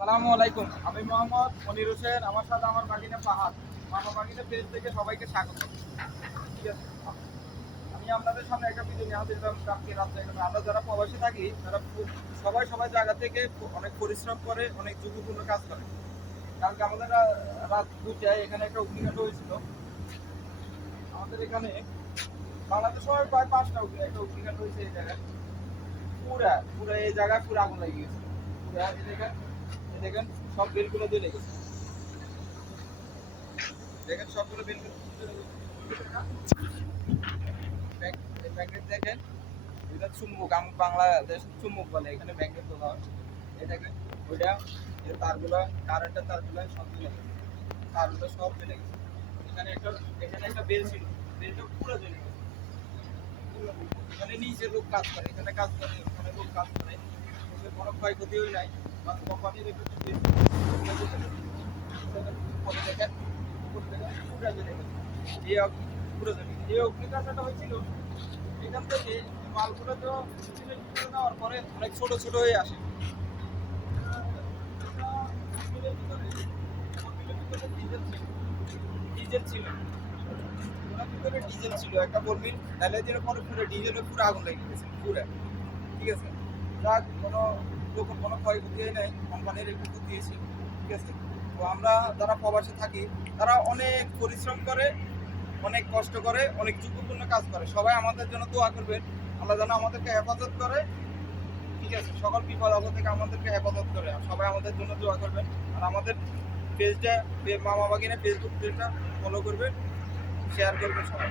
সালামু আলাইকুম। আমি মোহাম্মদ মনির হোসেন। আমার সাথে আমার বাগিনা পাহাড়। মামা বাগিনা পেজ থেকে সবাইকে স্বাগত। ঠিক আছে, আমি আপনাদের সামনে একটা ভিডিও নিয়ে হাজির হলাম। কালকে রাত্রে আমরা যারা প্রবাসী থাকি তারা সবাই জায়গা থেকে অনেক পরিশ্রম করে, অনেক ঝুঁকিপূর্ণ কাজ করে। কালকে আমাদের রাত 2টায় এখানে একটা অগ্নিকাণ্ড হয়েছিল। আমাদের এখানে বাংলাদেশ সময় প্রায় 5টা একটা অগ্নিকাণ্ড হয়েছে এই জায়গায়। পুরা এই জায়গায় পুরো আগুন লেগে গেছে। পুরা এই দেখেন সব বেলগুলো জ্বলে গেছে। দেখেন সবগুলো বেলগুলো ম্যাগনেট দেখেন, এটা চুম্বক। বাংলাদেশ চুম্বক বলে, এখানে ম্যাগনেট তোলা হয়। এই দেখেন ওইটা, এই তারগুলো, কারেন্টের তারগুলো সব জ্বলে গেছে। তারগুলো সব জ্বলে গেছে। এখানে একটা বেল ছিল, বেলটা পুরো জ্বলে গেছে। এখানে নিচে লোক কাজ করে, এখানে কাজ করে, ওখানে লোক কাজ করে। ওদের কোনো ক্ষয়ক্ষতি হয় নাই। কোম্পানির একটু উপরে দেখেন, পুরো জ্বলে গেছে। এই অগ্নিকাণ্ডটা হয়েছিল এখান থেকে। মালগুলো তো মিলের নেওয়ার পরে অনেক ছোট ছোট হয়ে আসে। মিলের ভিতরে ডিজেল ছিল, ওনার ভিতরে ডিজেল ছিল। একটা বলবিন ঢালাই দেওয়ার পরে পুরো ডিজেলে পুরো আগুন লেগে গেছে পুরো। ঠিক আছে, যাক কোনো লোকের কোনো ক্ষয়ক্ষতি হয় নাই, কোম্পানির একটু ক্ষতি হয়েছে। ঠিক আছে, তো আমরা যারা প্রবাসে থাকি তারা অনেক পরিশ্রম করে, অনেক কষ্ট করে, অনেক ঝুঁকিপূর্ণ কাজ করে। সবাই আমাদের জন্য দোয়া করবেন, আল্লাহ যেন আমাদেরকে হেফাজত করে। ঠিক আছে, সকল বিপদ আপদ থেকে আমাদেরকে হেফাজত করে। সবাই আমাদের জন্য দোয়া করবেন। আর আমাদের পেজটা, মামা বাগিনা ফেসবুক পেজটা ফলো করবেন, শেয়ার করবেন সবাই।